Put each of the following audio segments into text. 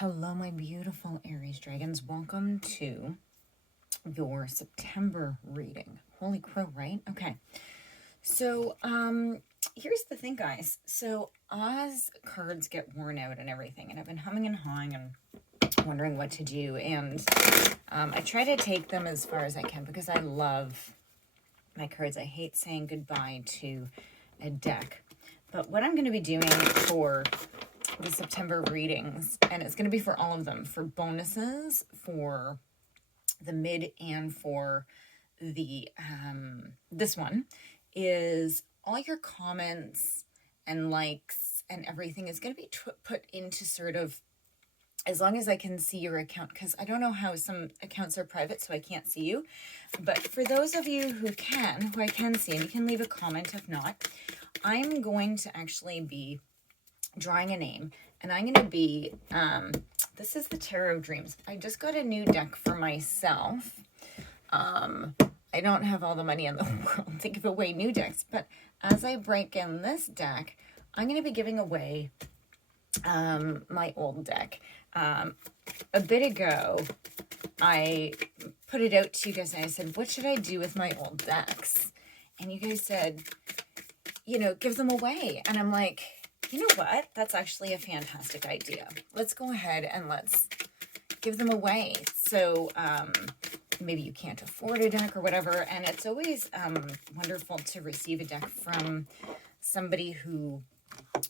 Hello, my beautiful Aries dragons. Welcome to your September reading. Holy crow, right? Okay. So, here's the thing, guys. So, as cards get worn out and everything, and I've been humming and hawing and wondering what to do, and I try to take them as far as I can because I love my cards. I hate saying goodbye to a deck. But what I'm going to be doing for the September readings, and it's going to be for all of them, for bonuses, for the mid, and for the this one, is all your comments and likes and everything is going to be put into sort of, as long as I can see your account, because I don't know how some accounts are private, so I can't see you. But for those of you who I can see, and you can leave a comment if not, I'm going to actually be drawing a name, and I'm going to be, this is the Tarot of Dreams. I just got a new deck for myself. I don't have all the money in the world to give away new decks, but as I break in this deck, I'm going to be giving away my old deck. A bit ago, I put it out to you guys, and I said, what should I do with my old decks? And you guys said, give them away. And I'm like, you know what? That's actually a fantastic idea. Let's go ahead and let's give them away. So maybe you can't afford a deck or whatever. And it's always wonderful to receive a deck from somebody who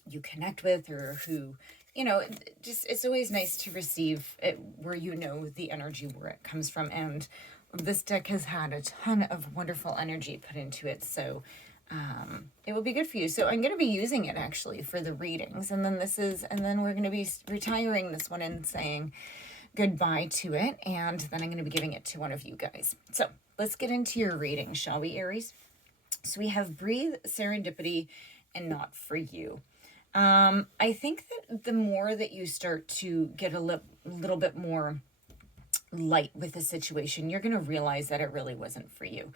you connect with, or who, it's always nice to receive it where the energy where it comes from. And this deck has had a ton of wonderful energy put into it. So it will be good for you. So I'm going to be using it actually for the readings. And then we're going to be retiring this one and saying goodbye to it. And then I'm going to be giving it to one of you guys. So let's get into your reading, shall we, Aries? So we have Breathe, Serendipity, and Not For You. I think that the more that you start to get a little bit more light with the situation, you're going to realize that it really wasn't for you.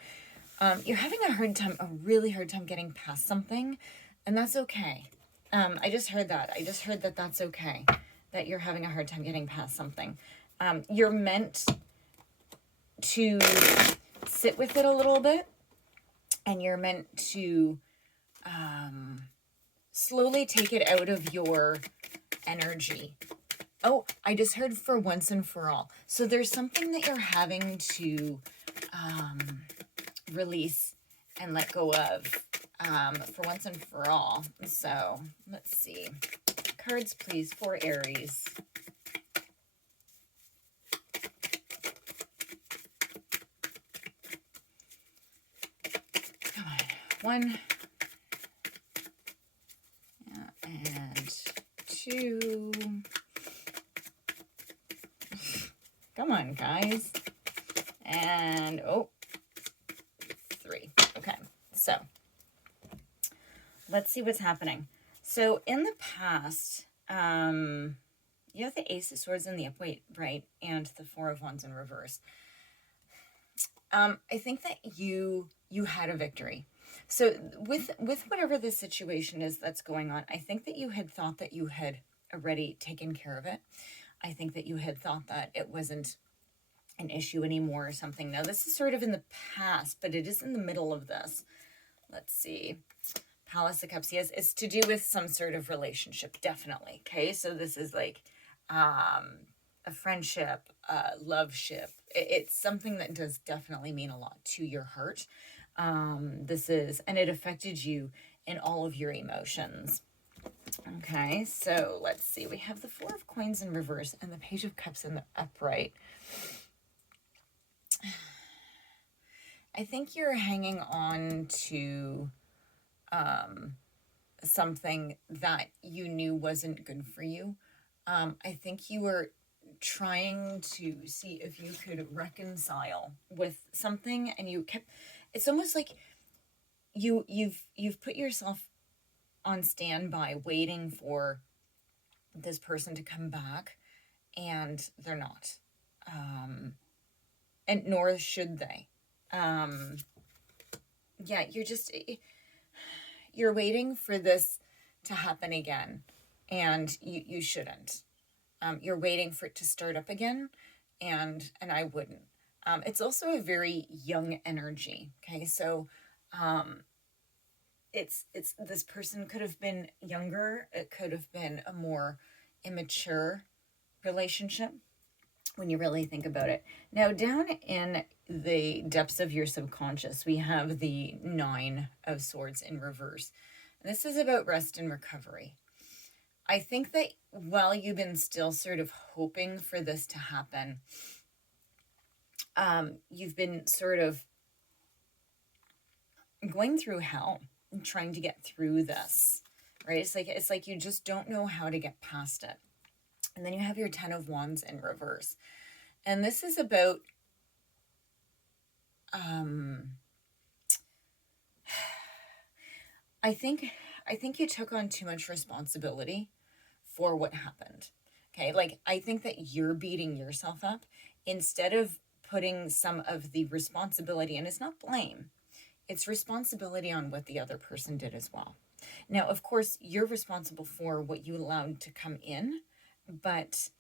You're having a really hard time getting past something, and that's okay. I just heard that. I just heard that that's okay, that you're having a hard time getting past something. You're meant to sit with it a little bit, and you're meant to slowly take it out of your energy. Oh, I just heard for once and for all. So there's something that you're having to release and let go of for once and for all. So let's see. Cards, please, for Aries. Come on. One. And two. Come on, guys. And, three. Okay, so let's see what's happening. So in the past, you have the Ace of Swords in the upright, right, and the Four of Wands in reverse. I think that you had a victory. So with whatever the situation is that's going on, I think that you had thought that you had already taken care of it. I think that you had thought that it wasn't an issue anymore or something. Now, this is sort of in the past, but it is in the middle of this. Let's see. Palace of Cups. Yes, it's to do with some sort of relationship, definitely. Okay, so this is like a friendship, love ship. It's something that does definitely mean a lot to your heart. And it affected you in all of your emotions. Okay, so let's see. We have the Four of Coins in reverse and the Page of Cups in the upright. I think you're hanging on to something that you knew wasn't good for you. I think you were trying to see if you could reconcile with something, and it's almost like you've put yourself on standby waiting for this person to come back, and they're not. And nor should they. Yeah, you're waiting for this to happen again, and you shouldn't. You're waiting for it to start up again, and I wouldn't. It's also a very young energy. Okay, so it's this person could have been younger. It could have been a more immature relationship when you really think about it. Now, down in the depths of your subconscious, we have the Nine of Swords in reverse. And this is about rest and recovery. I think that while you've been still sort of hoping for this to happen, you've been sort of going through hell and trying to get through this, right? It's like you just don't know how to get past it. And then you have your Ten of Wands in reverse. And this is about I think you took on too much responsibility for what happened. Okay? Like, I think that you're beating yourself up instead of putting some of the responsibility, and it's not blame. It's responsibility on what the other person did as well. Now, of course, you're responsible for what you allowed to come in, but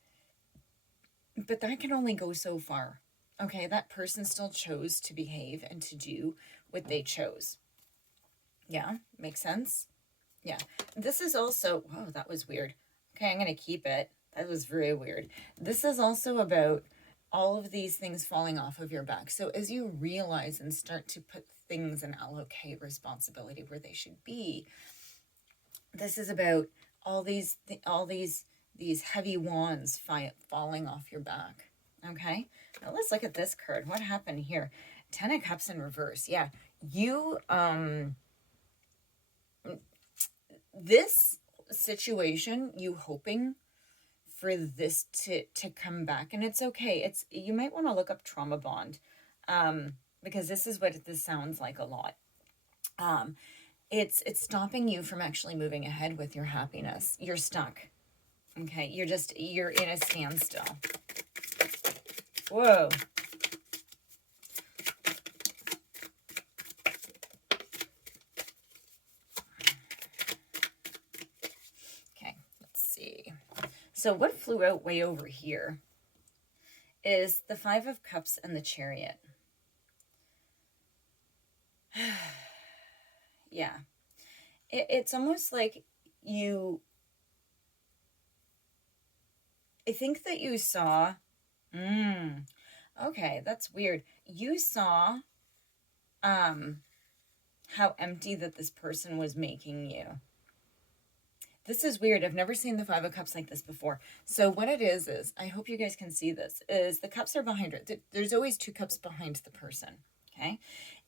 that can only go so far. Okay, that person still chose to behave and to do what they chose. Yeah, makes sense? Yeah. This is also, whoa, that was weird. Okay, I'm going to keep it. That was very weird. This is also about all of these things falling off of your back. So as you realize and start to put things and allocate responsibility where they should be, this is about all these heavy wands falling off your back. Okay, now let's look at this card. What happened here? Ten of Cups in reverse. Yeah, you this situation, you hoping for this to come back, and it's okay. It's, you might want to look up trauma bond, because this is what this sounds like a lot. It's stopping you from actually moving ahead with your happiness. You're stuck. Okay, you're in a standstill. Whoa. Okay, let's see. So what flew out way over here is the Five of Cups and the Chariot. Yeah. It's almost like you... I think that you saw... okay, that's weird. You saw how empty that this person was making you. This is weird. I've never seen the Five of Cups like this before. So what it is, I hope you guys can see this, is the cups are behind her. There's always two cups behind the person, okay?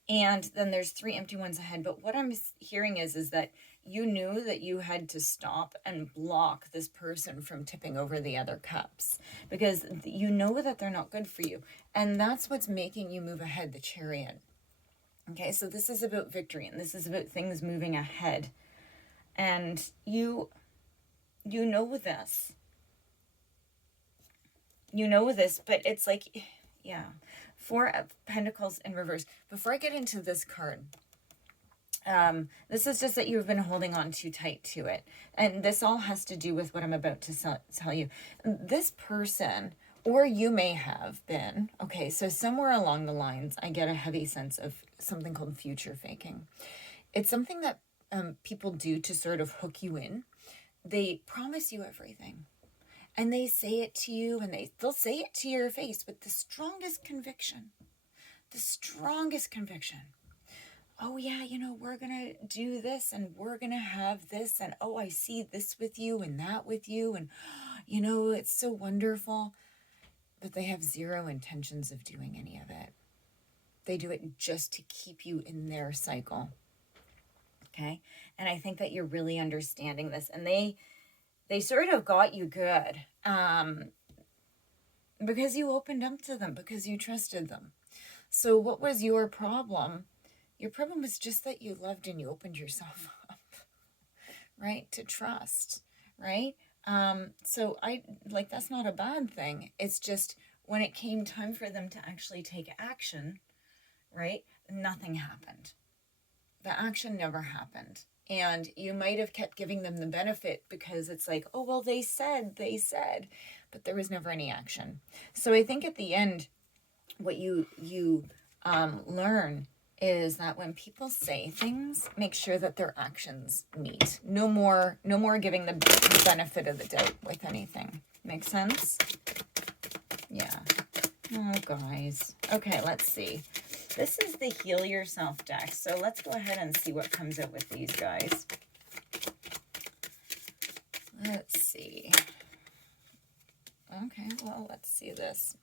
And then there's three empty ones ahead. But what I'm hearing is that you knew that you had to stop and block this person from tipping over the other cups, because you know that they're not good for you. And that's what's making you move ahead, the Chariot. Okay, so this is about victory, and this is about things moving ahead. And you know this. You know this, but it's like, yeah. Four of Pentacles in reverse. Before I get into this card, this is just that you've been holding on too tight to it. And this all has to do with what I'm about to tell you. This person, or you may have been, okay, so somewhere along the lines, I get a heavy sense of something called future faking. It's something that people do to sort of hook you in. They promise you everything, and they say it to you, and they'll say it to your face with the strongest conviction. Oh yeah, we're gonna do this, and we're gonna have this, and oh, I see this with you and that with you, and it's so wonderful. But they have zero intentions of doing any of it. They do it just to keep you in their cycle. Okay? And I think that you're really understanding this. And they sort of got you good because you opened up to them, because you trusted them. So what was your problem? Your problem was just that you loved and you opened yourself up, right? To trust, right? So that's not a bad thing. It's just when it came time for them to actually take action, right? Nothing happened. The action never happened. And you might have kept giving them the benefit because it's like, oh, well, they said. but there was never any action. So I think at the end, what you learn is that when people say things, make sure that their actions meet. No more giving the benefit of the doubt with anything. Make sense? Yeah. Oh, guys. Okay, let's see. This is the Heal Yourself deck. So let's go ahead and see what comes out with these guys. Let's see. Okay, well, let's see this.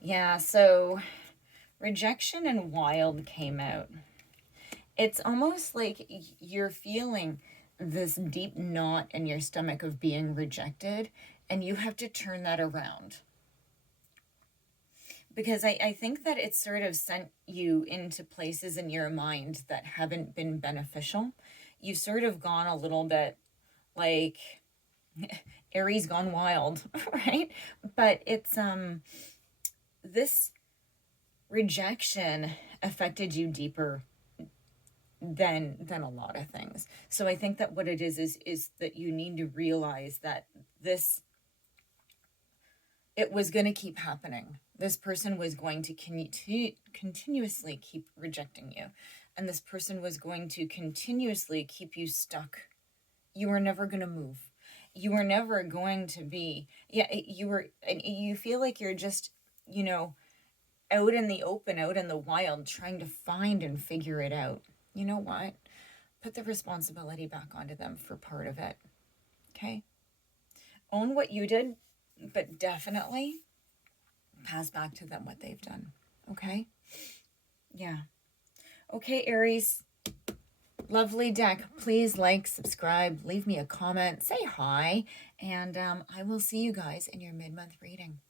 Yeah, so rejection and wild came out. It's almost like you're feeling this deep knot in your stomach of being rejected, and you have to turn that around. Because I think that it sort of sent you into places in your mind that haven't been beneficial. You've sort of gone a little bit like Aries gone wild, right? But it's this rejection affected you deeper than a lot of things. So I think that what it is that you need to realize that it was going to keep happening. This person was going to continuously keep rejecting you. And this person was going to continuously keep you stuck. You were never going to move. You were never going to be, you feel like you're just, out in the open, out in the wild, trying to find and figure it out. You know what? Put the responsibility back onto them for part of it. Okay? Own what you did, but definitely pass back to them what they've done. Okay? Yeah. Okay, Aries. Lovely deck. Please like, subscribe, leave me a comment, say hi, and I will see you guys in your mid-month reading.